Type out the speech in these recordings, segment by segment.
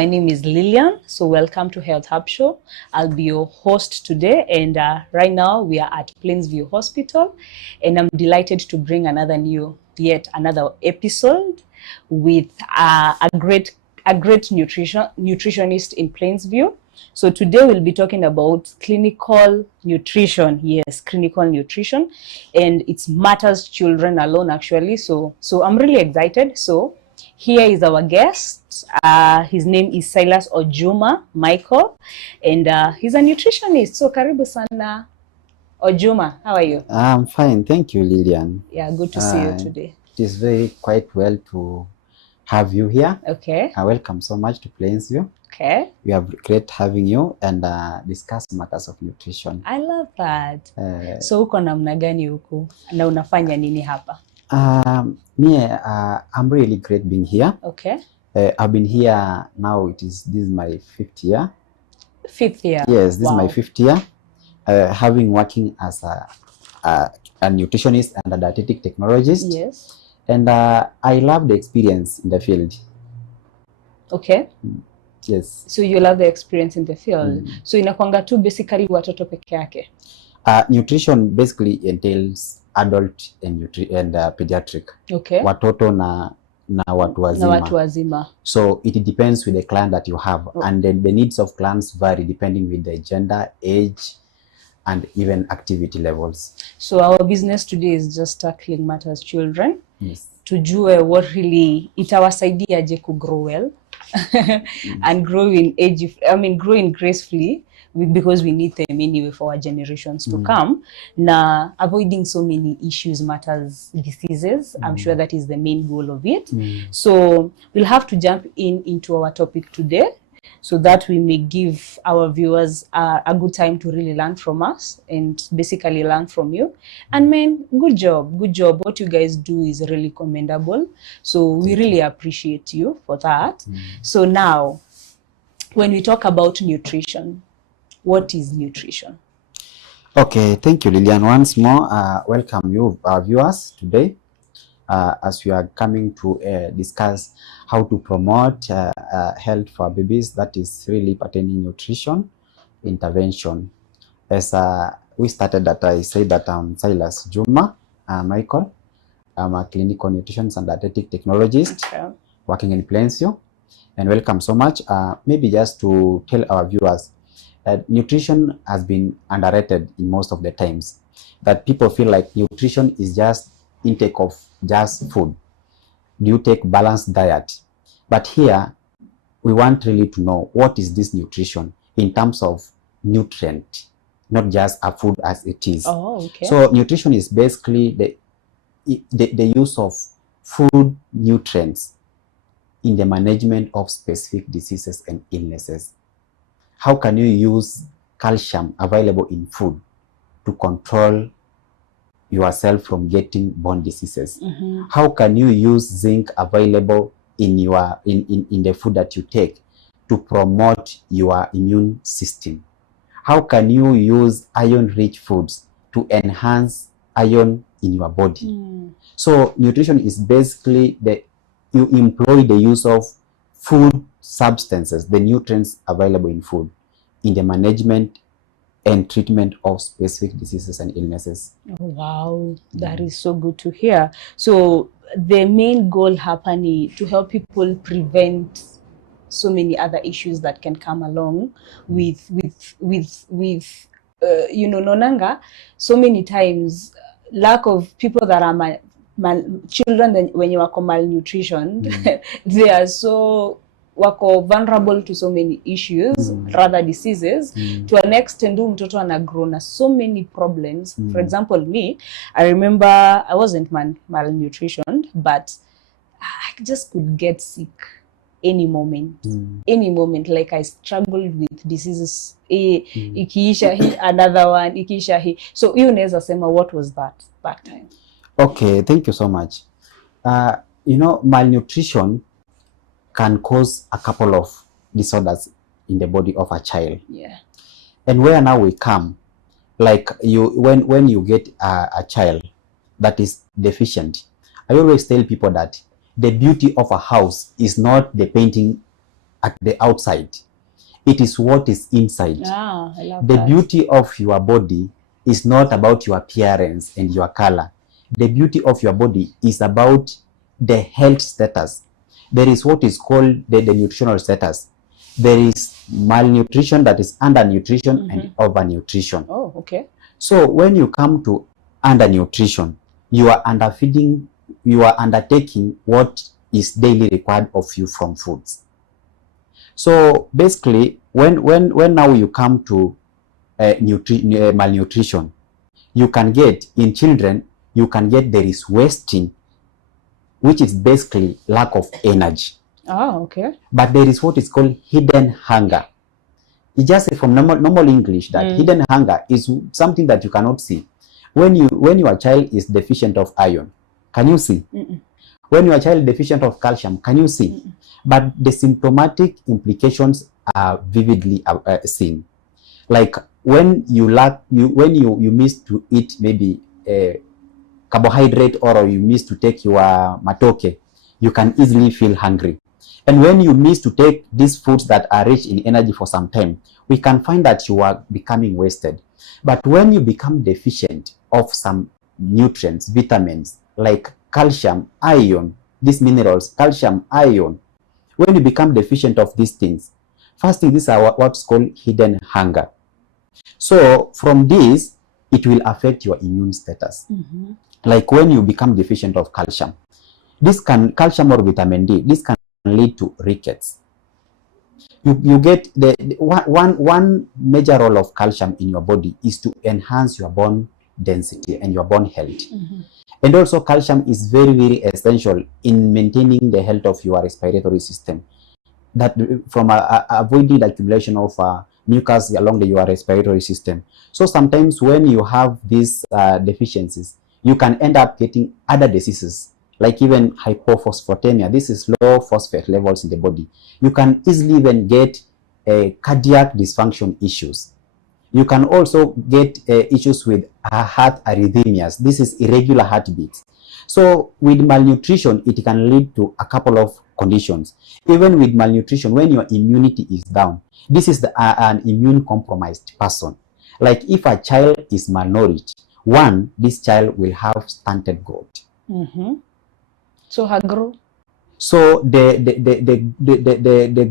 My name is Lillian, so welcome to Health Hub Show. I'll be your host today, and right now we are at Plainsview Hospital, and I'm delighted to bring yet another episode with a great nutritionist in Plainsview. So today we'll be talking about clinical nutrition. Yes, clinical nutrition, and it matters children alone actually. So I'm really excited. So here is our guest. His name is Silas Ojuma Michael, and he's a nutritionist. So karibu sana Ojuma. How are you? I'm fine, thank you, Lillian. Yeah, good to see you today. It is quite well to have you here. Okay. Welcome so much to Plainsview. Okay. We are great having you and discuss matters of nutrition. I love that. So uko namna gani huku na unafanya nini hapa? I'm really great being here. Okay. I've been here now. This is my 5th year. 5th year? Yes, this is my 5th year. Having working as a nutritionist and a dietetic technologist. Yes. And I love the experience in the field. Okay. Yes. So you love the experience in the field. So inakwanga tu basically watoto peke yake? Nutrition basically entails adult and pediatric. Okay. Watoto na watu wazima. Na watu wazima. So it depends with the client that you have. And the needs of clients vary depending with the gender, age, and even activity levels. So our business today is just tackling matters children. Yes. Tujue what really itawasaidia je ku grow well and grow in gracefully, because we need them anyway for our generations to come. Na avoiding so many issues, matters, diseases. I'm sure that is the main goal of it. So we'll have to jump into our topic today, so that we may give our viewers a good time to really learn from us and basically learn from you. And man, good job. What you guys do is really commendable. So we really appreciate you for that. So now, when we talk about nutrition, what is nutrition? Okay, thank you, Lillian. Once more, welcome you, our viewers, today, as we are coming to discuss how to promote health for babies. That is really pertaining nutrition intervention. As we started that, I say that I'm Silas Juma Michael. I'm a clinical nutritionist and dietetic technologist working in Plainsview. And welcome so much. Maybe just to tell our viewers, nutrition has been underrated in most of the times. That people feel like nutrition is just intake of just food. Do you take balanced diet? But here, we want really to know what is this nutrition in terms of nutrient, not just a food as it is. Oh, okay. So nutrition is basically the use of food nutrients in the management of specific diseases and illnesses. How can you use calcium available in food to control yourself from getting bone diseases? How can you use zinc available in the food that you take to promote your immune system? How can you use iron-rich foods to enhance iron in your body? So nutrition is basically you employ the use of food substances, the nutrients available in food, in the management and treatment of specific diseases and illnesses. Oh, wow, that is so good to hear. So the main goal happening to help people prevent so many other issues that can come along with nonanga. So many times, lack of people that are children when you are malnutrition, they are so vulnerable to so many issues, rather diseases, to an extent mtoto anagrow na so many problems. For example, me, I remember I wasn't malnutritioned, but I just could get sick any moment. Like I struggled with diseases, ikiisha hii, another one, ikiisha hii. So you unaweza sema, what was that time? Okay, thank you so much. Malnutrition can cause a couple of disorders in the body of a child. Yeah. And where now we come, like when you get a child that is deficient, I always tell people that the beauty of a house is not the painting at the outside. It is what is inside. Ah, I love The that. beauty of your body is not about your appearance and your color. The beauty of your body is about the health status. There is what is called the nutritional status. There is malnutrition, that is undernutrition, and overnutrition. Oh, okay. So when you come to undernutrition, you are underfeeding, you are undertaking what is daily required of you from foods. So basically, when now you come to malnutrition, you can get in children, you can get there is wasting, which is basically lack of energy. Oh, okay. But there is what is called hidden hunger. It's just from normal English that hidden hunger is something that you cannot see. When your child is deficient of iron, can you see? When your child is deficient of calcium, can you see? But the symptomatic implications are vividly seen. Like when you lack, when you miss to eat maybe a carbohydrate, or you miss to take your matoke, you can easily feel hungry. And when you miss to take these foods that are rich in energy for some time, we can find that you are becoming wasted. But when you become deficient of some nutrients, vitamins, like calcium, iron, these minerals, calcium, iron, when you become deficient of these things, first thing, these are what's called hidden hunger. So from this, it will affect your immune status. Like when you become deficient of calcium, this can, calcium or vitamin D, this can lead to rickets. You get the one major role of calcium in your body is to enhance your bone density and your bone health. And also calcium is very, very essential in maintaining the health of your respiratory system, that from avoiding the accumulation of mucus along your respiratory system. So sometimes when you have these deficiencies, you can end up getting other diseases, like even hypophosphatemia. This is low phosphate levels in the body. You can easily even get cardiac dysfunction issues. You can also get issues with heart arrhythmias. This is irregular heartbeats. So with malnutrition, it can lead to a couple of conditions. Even with malnutrition, when your immunity is down, this is an immune compromised person. Like if a child is malnourished, one, this child will have stunted growth. So her growth? So the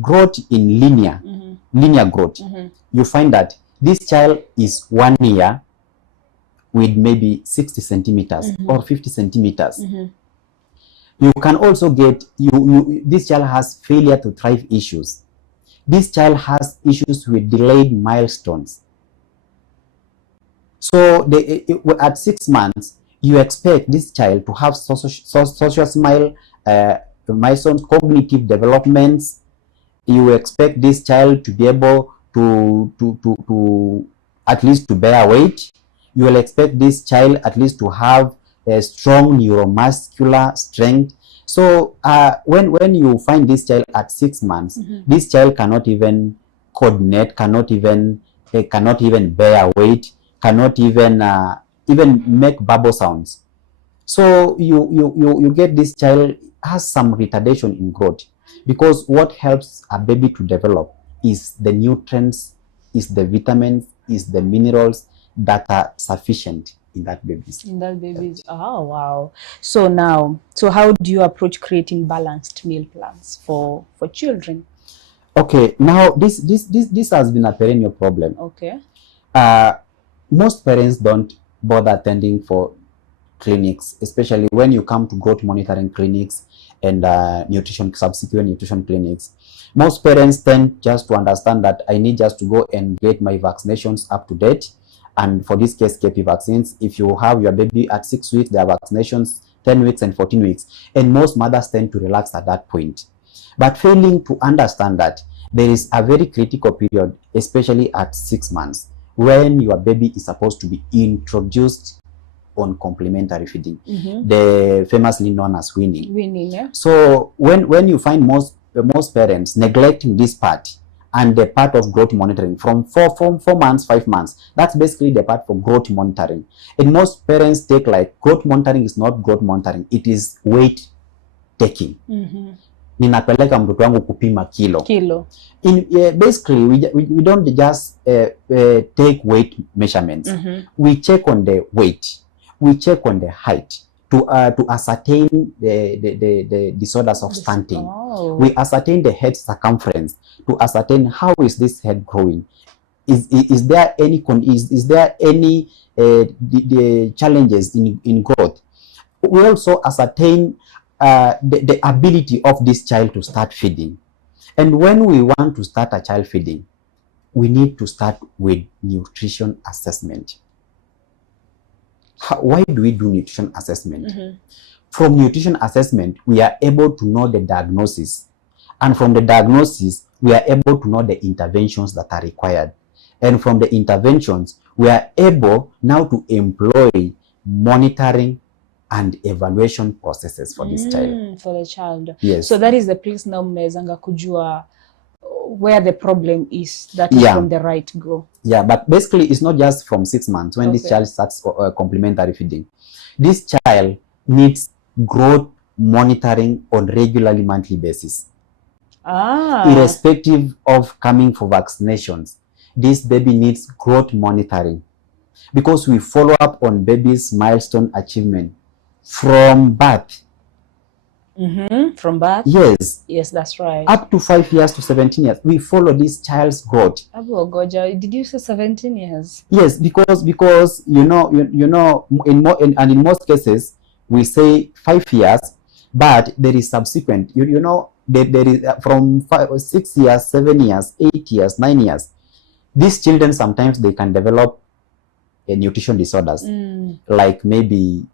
growth in linear growth, you find that this child is 1 year with maybe 60 centimeters or 50 centimeters. You can also get, this child has failure to thrive issues. This child has issues with delayed milestones. So at 6 months, you expect this child to have social smile, milestones, cognitive developments. You expect this child to be able to at least to bear weight. You will expect this child at least to have a strong neuromuscular strength. So when you find this child at 6 months, this child cannot even coordinate, cannot even bear weight, cannot even make bubble sounds. So you get this child has some retardation in growth, because what helps a baby to develop is the nutrients, is the vitamins, is the minerals that are sufficient in that baby's. Oh wow. So now, so how do you approach creating balanced meal plans for children? Okay, now this has been a perennial problem. Okay. Most parents don't bother attending for clinics, especially when you come to growth monitoring clinics and subsequent nutrition clinics. Most parents tend just to understand that I need just to go and get my vaccinations up to date. And for this case, KP vaccines, if you have your baby at 6 weeks, there are vaccinations 10 weeks and 14 weeks. And most mothers tend to relax at that point. But failing to understand that there is a very critical period, especially at 6 months, when your baby is supposed to be introduced on complementary feeding, the famously known as weaning. Weaning, yeah. So when you find most parents neglecting this part, and the part of growth monitoring from 4 months, 5 months, that's basically the part for growth monitoring. And most parents take like growth monitoring is not growth monitoring, it is weight taking. ninapeleka mtoto wangu kupima kilo. In Basically we don't just take weight measurements. We check on the weight, we check on the height to ascertain the disorders of stunting. We ascertain the head circumference to ascertain how is this head growing. Is there any the challenges in growth? We also ascertain the ability of this child to start feeding. And when we want to start a child feeding, we need to start with nutrition assessment. Why do we do nutrition assessment? From nutrition assessment, we are able to know the diagnosis. And from the diagnosis, we are able to know the interventions that are required. And from the interventions, we are able now to employ monitoring and evaluation processes for this child. For the child. Yes. So that is the place now mnawezanga kujua where the problem is. That is from the right go. Yeah, but basically it's not just from 6 months when this child starts complementary feeding. This child needs growth monitoring on regularly monthly basis. Irrespective of coming for vaccinations, this baby needs growth monitoring because we follow up on baby's milestone achievement from birth. From birth? Yes. Yes, that's right. Up to 5 years to 17 years, we follow this child's growth. Abu Ogoja, did you say 17 years? Yes, because in most cases we say 5 years, but there is subsequent. There is from 6 years, 7 years, 8 years, 9 years. These children sometimes they can develop nutrition disorders, like maybe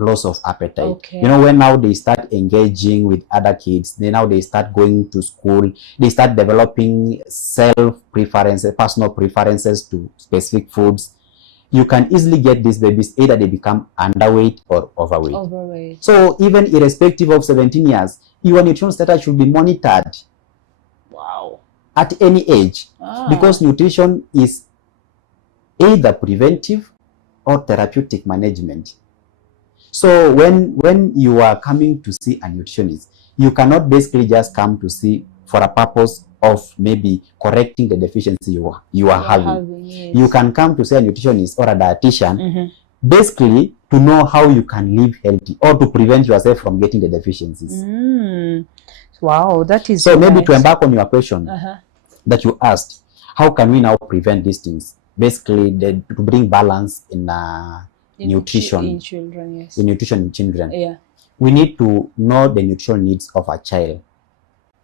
loss of appetite. When now they start engaging with other kids, they start going to school, they start developing self-preferences, personal preferences to specific foods. You can easily get these babies, either they become underweight or overweight. So even irrespective of 17 years, your nutrition status should be monitored. Wow. At any age, because nutrition is either preventive or therapeutic management. So when you are coming to see a nutritionist, you cannot basically just come to see for a purpose of maybe correcting the deficiency you are having. Yes. You can come to see a nutritionist or a dietitian basically to know how you can live healthy or to prevent yourself from getting the deficiencies. Wow, that is so nice. Maybe to embark on your question that you asked, how can we now prevent these things? Basically, to bring balance in nutrition in children. Yes. In nutrition in children. Yeah. We need to know the nutritional needs of a child,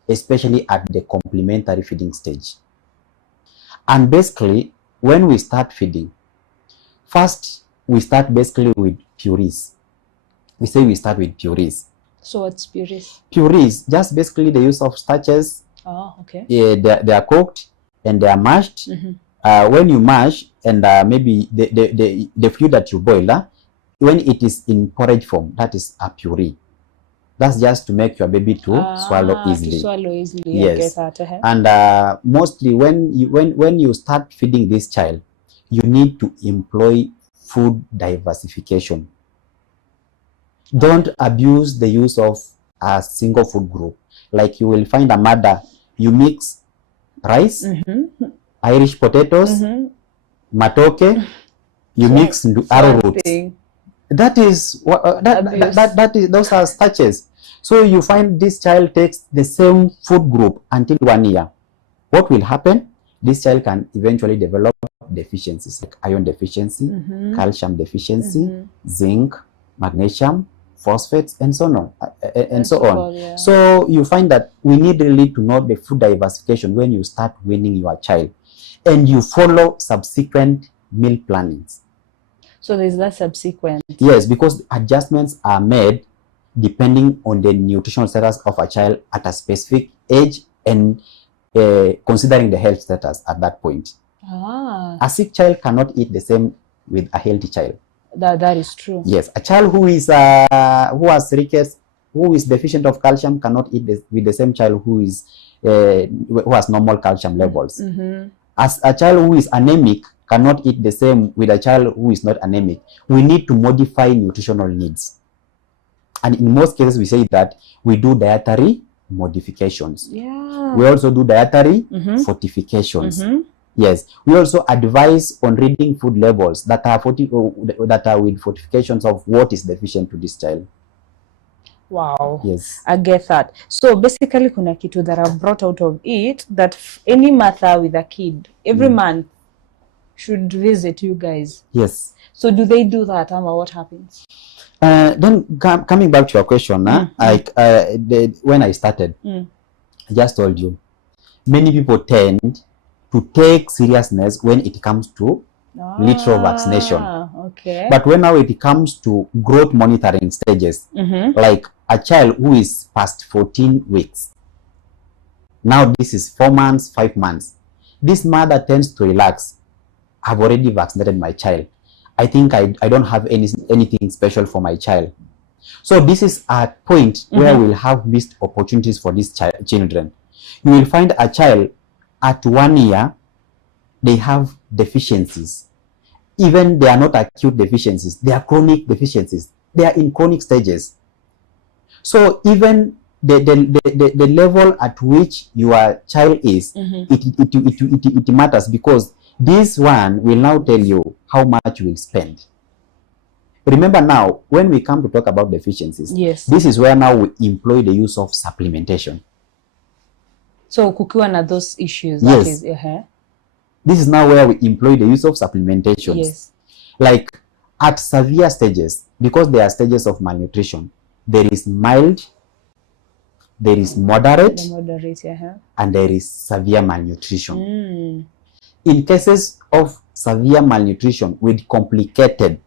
especially at the complementary feeding stage. And basically, when we start feeding, first we start basically with purees. We say we start with purees. So what's purees? Purees, just basically the use of starches. Oh, okay. They are cooked and they are mashed. When you mash and maybe the food that you boil, when it is in porridge form, that is a puree. That's just to make your baby to swallow easily. To swallow easily. Yes. I get that. And mostly when you start feeding this child, you need to employ food diversification. Don't abuse the use of a single food group. Like you will find a mother, you mix rice, Irish potatoes, matoke, you mix into arrowroots. That is those are starches. So you find this child takes the same food group until 1 year. What will happen? This child can eventually develop deficiencies like iron deficiency, calcium deficiency, zinc, magnesium, phosphates, and so on. Yeah. So you find that we need really to know the food diversification when you start weaning your child, and you follow subsequent meal plannings. So there's that subsequent. Yes, because adjustments are made depending on the nutritional status of a child at a specific age and considering the health status at that point. A sick child cannot eat the same with a healthy child. That is true. Yes, a child who has rickets, who is deficient of calcium, cannot eat with the same child who has normal calcium levels. As a child who is anemic cannot eat the same with a child who is not anemic. We need to modify nutritional needs. And in most cases, we say that we do dietary modifications. Yeah. We also do dietary fortifications. Yes, we also advise on reading food labels that are with fortifications of what is deficient to this child. Wow. Yes. I get that. So basically kuna kitu that I've brought out of it, that any mother with a kid every month should visit you guys. Yes. So do they do that, Ama? What happens? Then coming back to your question, when I started, I just told you, many people tend to take seriousness when it comes to literal vaccination. Okay. But when now it comes to growth monitoring stages, like a child who is past 14 weeks, now this is 4 months, 5 months, this mother tends to relax. I've already vaccinated my child. I think I don't have anything special for my child. So this is a point where we'll have missed opportunities for these children. You will find a child at 1 year, they have deficiencies. Even they are not acute deficiencies, they are chronic deficiencies. They are in chronic stages. So even the level at which your child is, it matters, because this one will now tell you how much you will spend. Remember now, when we come to talk about deficiencies, this is where now we employ the use of supplementation. So kukiwa na those issues, yes. That is, This is now where we employ the use of supplementations. Yes. Like at severe stages, because there are stages of malnutrition, there is mild, there is moderate, and there is severe malnutrition. In cases of severe malnutrition with complicated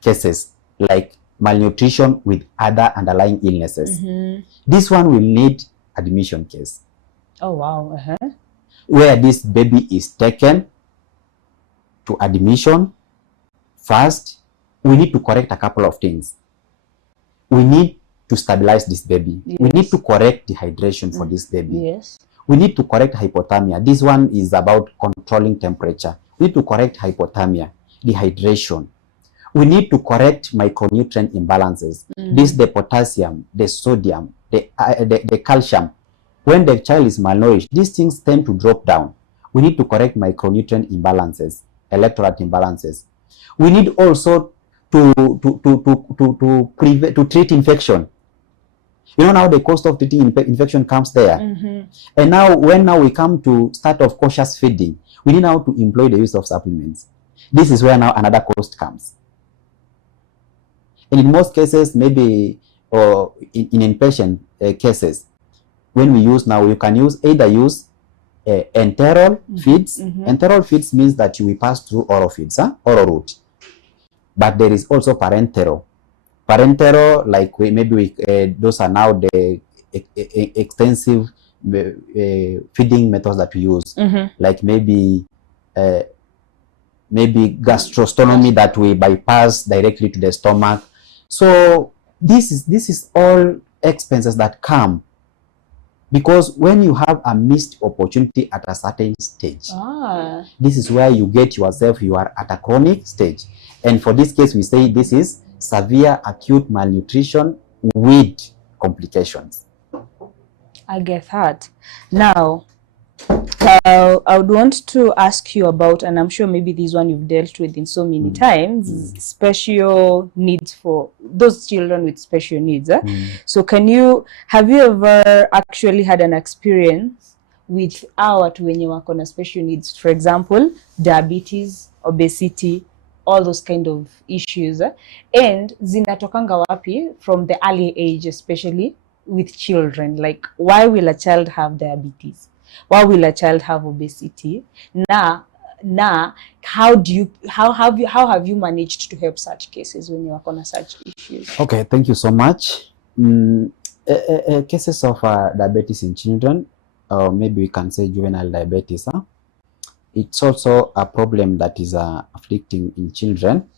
cases, like malnutrition with other underlying illnesses, this one will need admission case. Oh wow. Where this baby is taken to admission. First, we need to correct a couple of things. We need to stabilize this baby. Yes. We need to correct dehydration for this baby. Yes. We need to correct hypothermia. This one is about controlling temperature. We need to correct hypothermia, dehydration. We need to correct micronutrient imbalances. This, the potassium, the sodium, the calcium. When the child is malnourished, these things tend to drop down. We need to correct micronutrient imbalances, electrolyte imbalances. We need also to treat infection. You know, now the cost of treating infection comes there. And now when we come to start of cautious feeding, we need now to employ the use of supplements. This is where now another cost comes. And in most cases, maybe or in inpatient cases, when we use now, you can either use enteral feeds. Enteral feeds means that you will pass through oral feeds, oral route. But there is also parenteral. Parenteral, like those are now the extensive feeding methods that we use, like maybe gastrostomy, that we bypass directly to the stomach. So this is all expenses that come because when you have a missed opportunity at a certain stage, this is where you get yourself, you are at a chronic stage. And for this case, we say this is severe acute malnutrition with complications. I get that. Now, I would want to ask you about, and I'm sure maybe this one you've dealt with in so many times, special needs for those children with special needs. So have you ever actually had an experience with watu wenye wako na special needs? For example, diabetes, obesity, all those kind of issues. And zinatokanga wapi from the early age, especially with children? Like, why will a child have diabetes? Why will a child have obesity? How have you managed to help such cases when you are on such issues? Okay, thank you so much. Cases of diabetes in children, or maybe we can say juvenile diabetes, it's also a problem that is afflicting in children.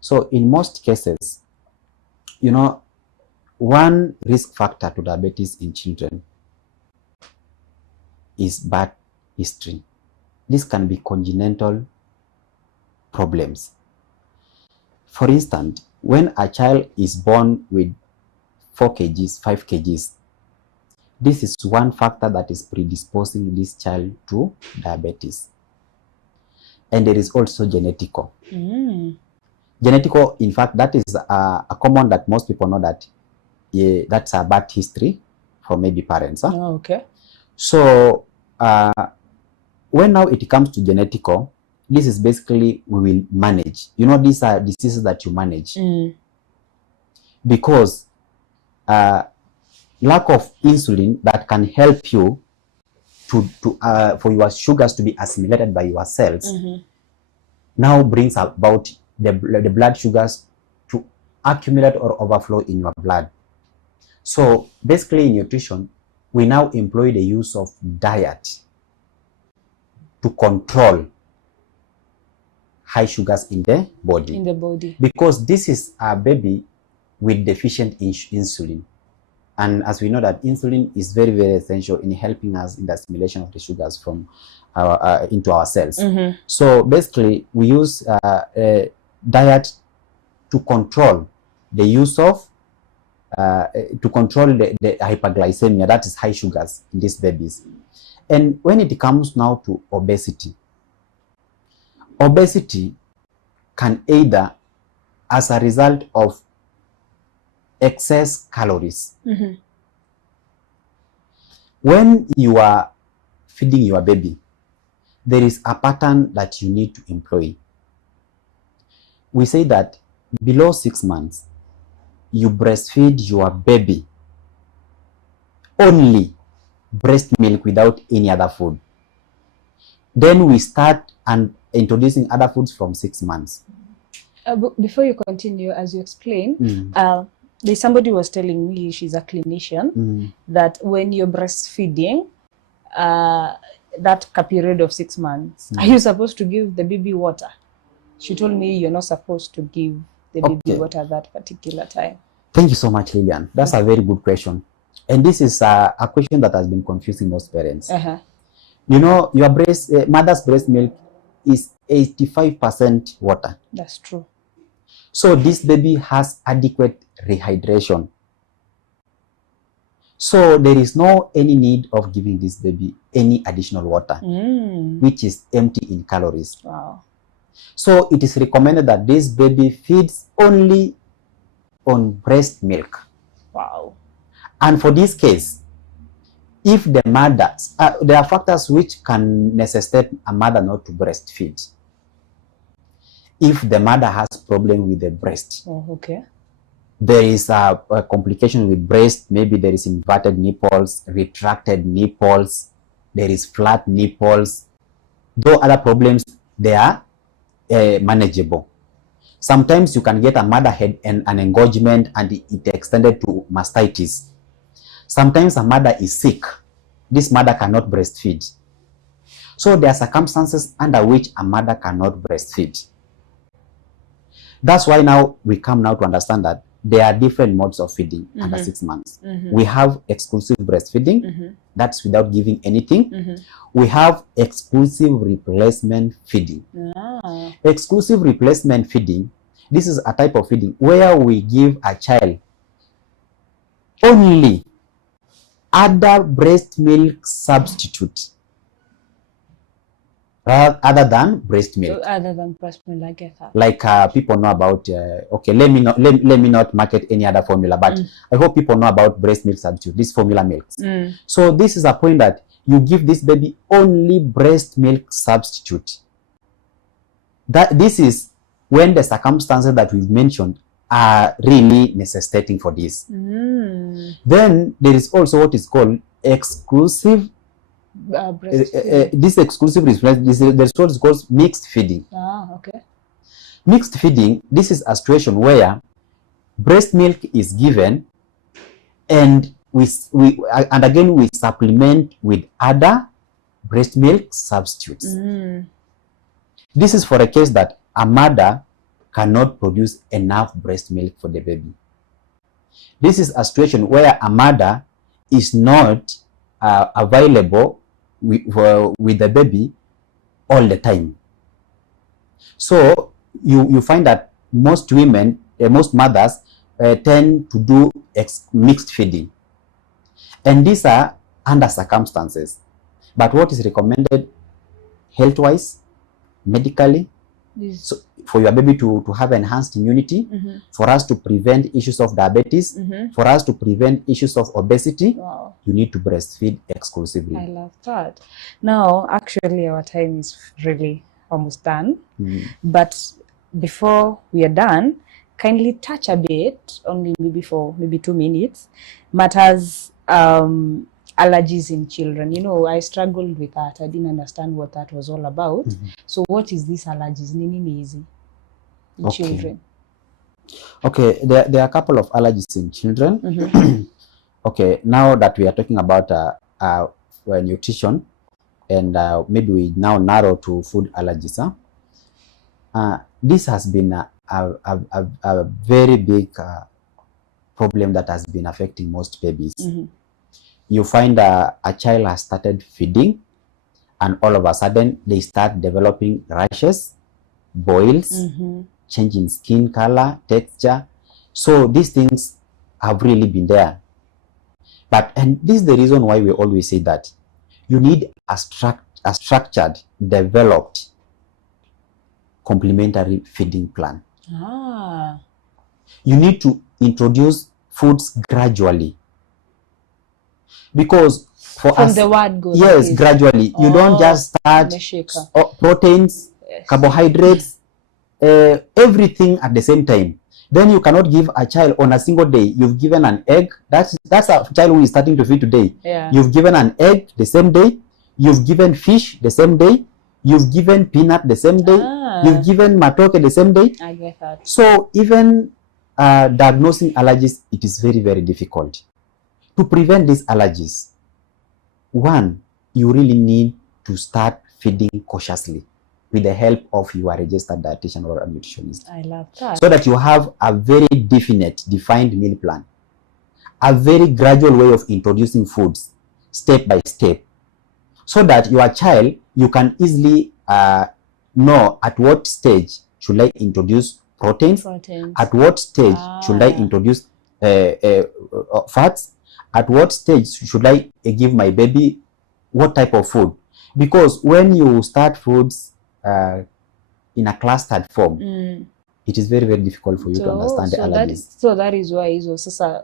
So in most cases, you know, one risk factor to diabetes in children is bad history. This can be congenital problems. For instance, when a child is born with 4 kgs, 5 kgs, this is one factor that is predisposing this child to diabetes. And there is also genetical. Genetical, in fact, that is a common that most people know that that's a bad history from maybe parents. Huh? Oh, okay. So when now it comes to genetical, this is basically we will manage. You know, these are diseases that you manage. Because lack of insulin that can help you for your sugars to be assimilated by your cells now brings about the blood sugars to accumulate or overflow in your blood. So basically in nutrition, we now employ the use of diet to control high sugars in the body. Because this is a baby with deficient insulin. And as we know that insulin is very, very essential in helping us in the assimilation of the sugars from into our cells. So basically, we use diet to control the use of, to control the hyperglycemia, that is high sugars in these babies. And when it comes now to obesity, obesity can either as a result of excess calories. When you are feeding your baby, there is a pattern that you need to employ. We say that below 6 months, you breastfeed your baby only breast milk without any other food. Then we start and introducing other foods from 6 months. Before you continue, as you explain, there's somebody who was telling me, she's a clinician, that when you're breastfeeding, that period of 6 months, are you supposed to give the baby water? She told me you're not supposed to give the baby water that particular time. Thank you so much, Lillian. That's a very good question. And this is a question that has been confusing most parents. You know, your mother's breast milk is 85% water. That's true. So this baby has adequate rehydration. So there is no any need of giving this baby any additional water, which is empty in calories. Wow. So it is recommended that this baby feeds only on breast milk. Wow. And for this case, if the mother, there are factors which can necessitate a mother not to breastfeed. If the mother has problem with the breast, there is a complication with breast, maybe there is inverted nipples, retracted nipples, there is flat nipples. Though other problems, they are manageable. Sometimes you can get a mother head and an engorgement and it extended to mastitis. Sometimes a mother is sick. This mother cannot breastfeed. So there are circumstances under which a mother cannot breastfeed. That's why now we come now to understand that there are different modes of feeding under 6 months. We have exclusive breastfeeding, that's without giving anything. We have exclusive replacement feeding. Exclusive replacement feeding, this is a type of feeding where we give a child only other breast milk substitute other than breast milk. So other than breast milk, I get that. Like people know about, okay, let me not market any other formula, but I hope people know about breast milk substitute, these formula milks. So this is a point that you give this baby only breast milk substitute. That this is when the circumstances that we've mentioned are really necessitating for this. Then there is also what is called exclusive this exclusive there's what is called mixed feeding. Mixed feeding, this is a situation where breast milk is given and we supplement with other breast milk substitutes. This is for a case that a mother cannot produce enough breast milk for the baby. This is a situation where a mother is not available with the baby all the time. So you find that most women, most mothers tend to do mixed feeding. And these are under circumstances. But what is recommended health-wise, medically, Yes. so for your baby to have enhanced immunity, for us to prevent issues of diabetes, for us to prevent issues of obesity, Wow. you need to breastfeed exclusively. I love that. Now, actually, our time is really almost done. But before we are done, kindly touch a bit, only maybe for maybe 2 minutes, matters allergies in children. You know, I struggled with that. I didn't understand what that was all about. So what is this allergies? Nini easy in children? Okay, there are a couple of allergies in children. Okay, now that we are talking about nutrition, and maybe we now narrow to food allergies. This has been a very big problem that has been affecting most babies. You find a child has started feeding, and all of a sudden they start developing rashes, boils, changing skin color, texture. So these things have really been there. And this is the reason why we always say that you need a structured, developed, complementary feeding plan. You need to introduce foods gradually. Because for From us, the word go. yes, gradually. You don't just start proteins, carbohydrates, everything at the same time. Then you cannot give a child on a single day. You've given an egg. That's a child who is starting to feed today. You've given an egg the same day. You've given fish the same day. You've given peanut the same day. You've given matoke the same day. I get that. So even diagnosing allergies, it is very, very difficult. To prevent these allergies, one, you really need to start feeding cautiously with the help of your registered dietitian or a nutritionist. I love that. So that you have a very definite, defined meal plan. A very gradual way of introducing foods, step by step. So that your child, you can easily know at what stage should I introduce proteins. At what stage should I introduce fats. At what stage should I give my baby what type of food. Because when you start foods in a clustered form, it is very, very difficult for you to understand the allergies. So that is why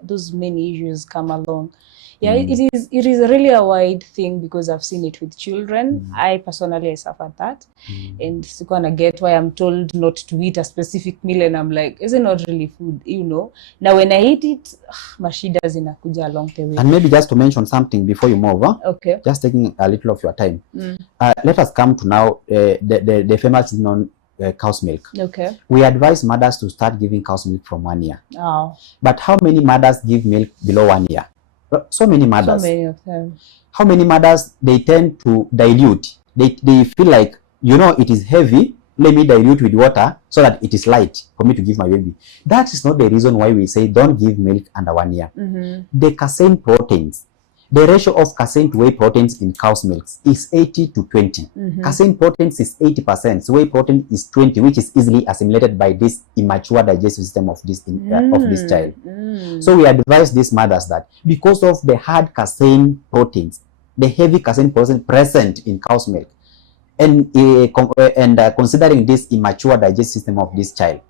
those many issues come along. Yeah, it is really a wide thing because I've seen it with children. I personally suffered that. And it's gonna get why I'm told not to eat a specific meal, and I'm like, is it not really food, you know? Now when I eat it, mashida zinakuja along the way. And maybe just to mention something before you move on, okay, just taking a little of your time. Let us come to now the famous known cow's milk. Okay. We advise mothers to start giving cow's milk from 1 year. Oh. But how many mothers give milk below 1 year? So many mothers. So many of them. How many mothers, they tend to dilute? They feel like, you know, it is heavy, let me dilute with water so that it is light for me to give my baby. That is not the reason why we say don't give milk under 1 year. The casein proteins, the ratio of casein to whey proteins in cow's milk is 80 to 20. Casein proteins is 80%, so whey protein is 20, which is easily assimilated by this immature digestive system of this child. So we advise these mothers that because of the hard casein proteins, the heavy casein proteins present in cow's milk, and considering this immature digestive system of this child,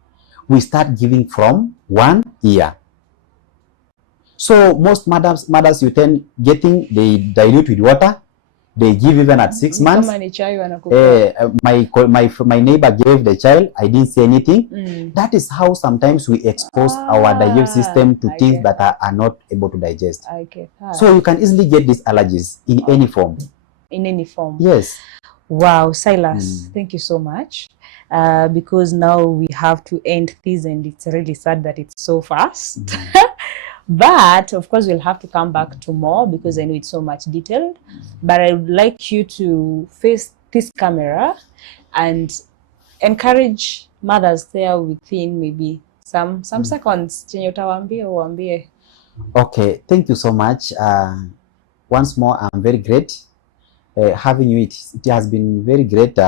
we start giving from 1 year. So most mothers you tend getting, they dilute with water, they give even at 6 months. My neighbor gave the child, I didn't say anything. That is how sometimes we expose our digestive system to things that are not able to digest. I get that. So you can easily get these allergies in any form. In any form. Yes. Wow, Silas, thank you so much. Because now we have to end this, and it's really sad that it's so fast. But of course we'll have to come back to more because I know it's so much detailed. But I would like you to face this camera and encourage mothers there within maybe some seconds. Okay, thank you so much. Once more, I'm very great having you. It has been very great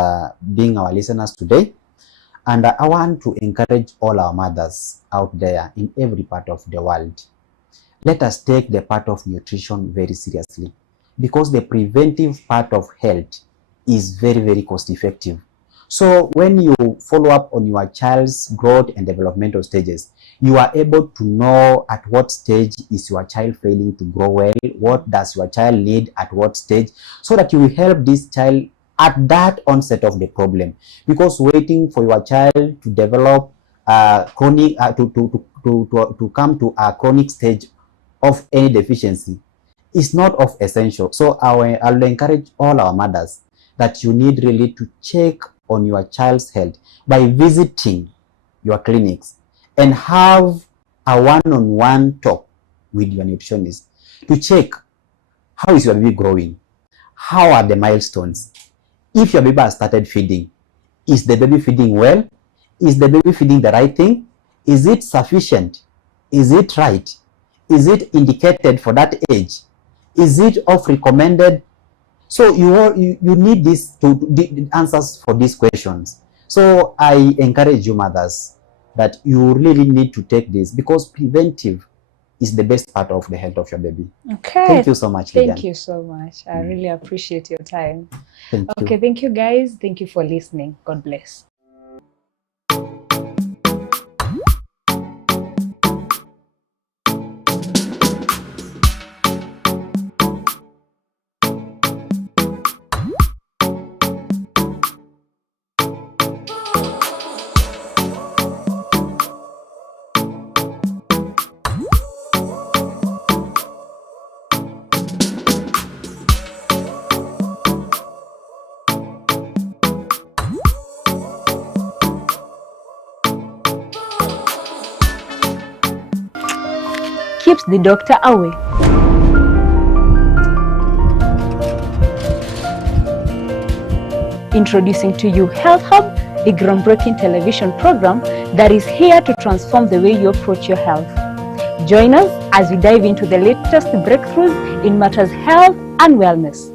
being our listeners today. And I want to encourage all our mothers out there in every part of the world. let us take the part of nutrition very seriously, because the preventive part of health is very, very cost effective. So when you follow up on your child's growth and developmental stages, you are able to know at what stage is your child failing to grow well, what does your child need at what stage, so that you will help this child at that onset of the problem. Because waiting for your child to develop chronic to come to a chronic stage of any deficiency is not of essential. So I'll encourage all our mothers that you need really to check on your child's health by visiting your clinics and have a one-on-one talk with your nutritionist to check how is your baby growing, how are the milestones. If your baby has started feeding, is the baby feeding well? Is the baby feeding the right thing? Is it sufficient? Is it right? Is it indicated for that age? Is it of recommended? So you need this the answers for these questions. So I encourage you mothers that you really need to take this, because preventive is the best part of the health of your baby. Okay. Thank you so much, Lillian. Thank you so much. I really appreciate your time. Thank you. Okay, thank you guys. Thank you for listening. God bless. Keeps the doctor away. Introducing to you Health Hub, a groundbreaking television program that is here to transform the way you approach your health. Join us as we dive into the latest breakthroughs in matters health and wellness.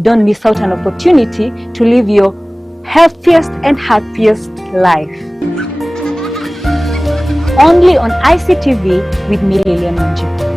Don't miss out an opportunity to live your healthiest and happiest life. Only on ICTV with me, Lillian Wanjiku.